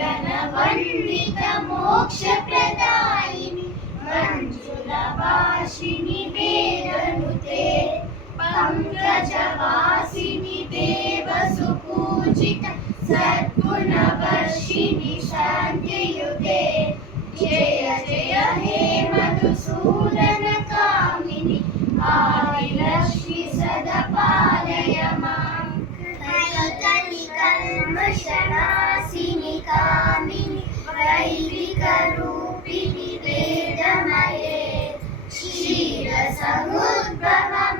गणवन्दित मोक्षप्रदायिनि मञ्जुलवासिनि वेदनुते पङ्कजवासिनि देवसुपूजित सद्गुणवर्षिणि शान्तियुते जय जय हे मधुसूदन कामिनि आदिलक्ष्मि सदा पालय मां कल्मषनाशिनि कामिनि वैदिकरूपिणि वेदमये क्षीरसमुद्भव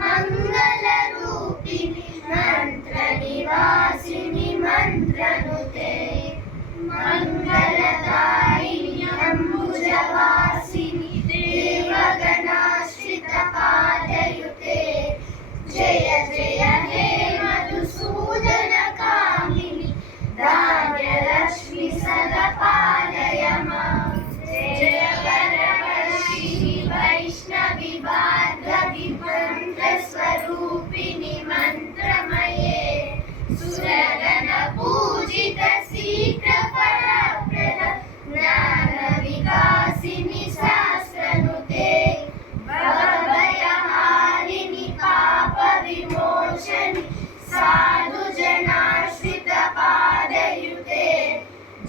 मङ्गलरूपिणि मन्त्रनिवासिनि मन्त्रनुते मङ्गलदायिनि अम्बुजवासिनि देवगणाश्रितपादयुते जय जय हे मधुसूदन कामिनि धान्यलक्ष्मि सदा पालय मां जय वरवर्षिणि वैष्णवि भार्गवि मन्त्रस्वरूपिणि मन्त्रमये सुरगण पूजित शीघ्रफलप्रद ज्ञानविकासिनि शास्त्रनुते भवभयहारिणि पापविमोचनि साधुजनाश्रितपादयुते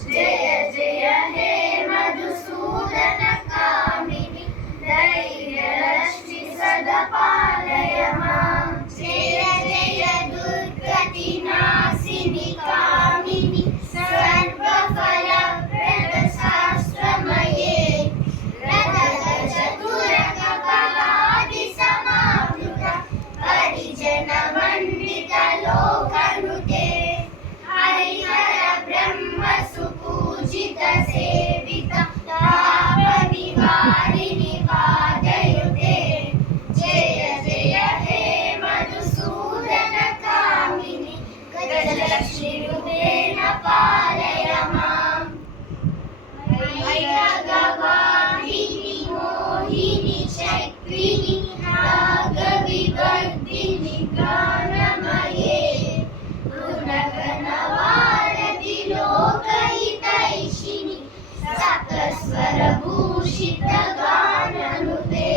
जय जय हे मधुसूदन कामिनि धैर्यलक्ष्मि सदा पालय मां जय जय दुर्गतिनाशिनि कामिनि सर्वफलप्रद शास्त्रमये रथगजतुरगपलादिसमावृत परिजनवन्दित लोकनुते हरिहर ब्रह्म सुपूजित सेवित तापनिवारिणि पादयुते जय जय हे मधुसूदन कामिनि गजलक्ष्मीरूपेण पालय मां ऐरागवाहिनि मोहिनि चक्रिणि रागविवर्धिनि गानमये गुणगणवारधि लोकहितैषिणि सकस्वरभूषित गाननुते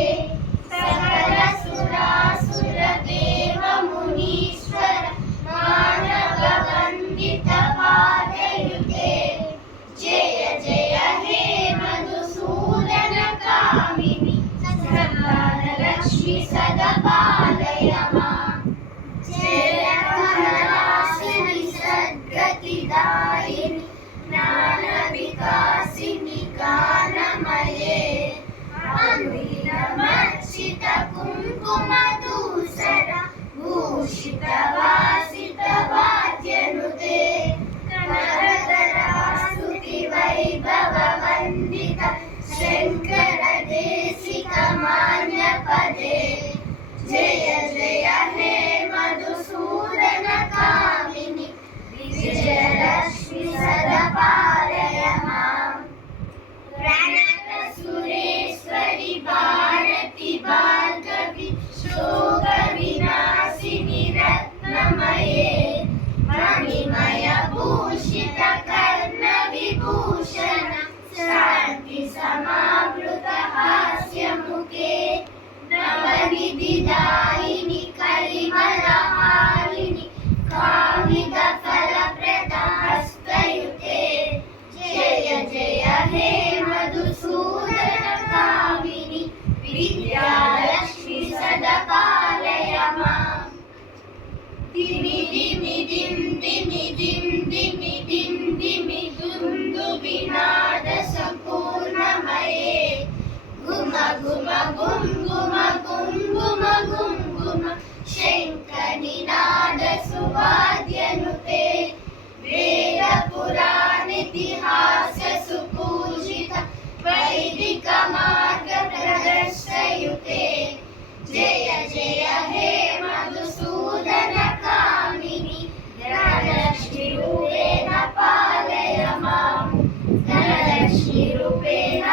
सकलसुरासुर देव मुनीश्वर मानववन्दित पादयुते जय जय हे मधुसूदन कामिनि सन्तानलक्ष्मि सदा पालय मां जय कमलासिनि सद्गतिदायिनि ज्ञानविकासिनि गानमये अनिलमर्चित कुङ्कुमधूसर भूषितवासित वाद्यनुते कनकरास्तुति वैभववन्दित शङ्करदेशिक मान्यपदे जय जय हे मधुसूदन कामिनि विजयलक्ष्मि सदा पालय मां प्रणतसुरेश्वरि भारति भार्गवि शोकविनाशिनि रत्नमये मणिमयभूषित कर्णविभूषण शान्ति समावृत हास्यमुखे नवनिधिदायिनि कलिमलहारिणि कामितफलप्रद हस्तयुते जय जय हे मधुसूदन कामिनि विद्यालक्ष्मि सदा पालय मां दिमि दिमि दिं दिमि दिं दिमि दिं दिमि दुन्दुभिनाद सम्पूर्णमये गुम गुम गुं गुम गुं गुम गुं गुम शङ्खनिनाद सुवाद्यनुते वेदपुराणेतिहास सुपूजित वैदिक मार्ग प्रदर्शयुते जय जय हे मधुसूदन कामिनि धनलक्ष्मीरूपेण पालय मां धनलक्ष्मीरूपेण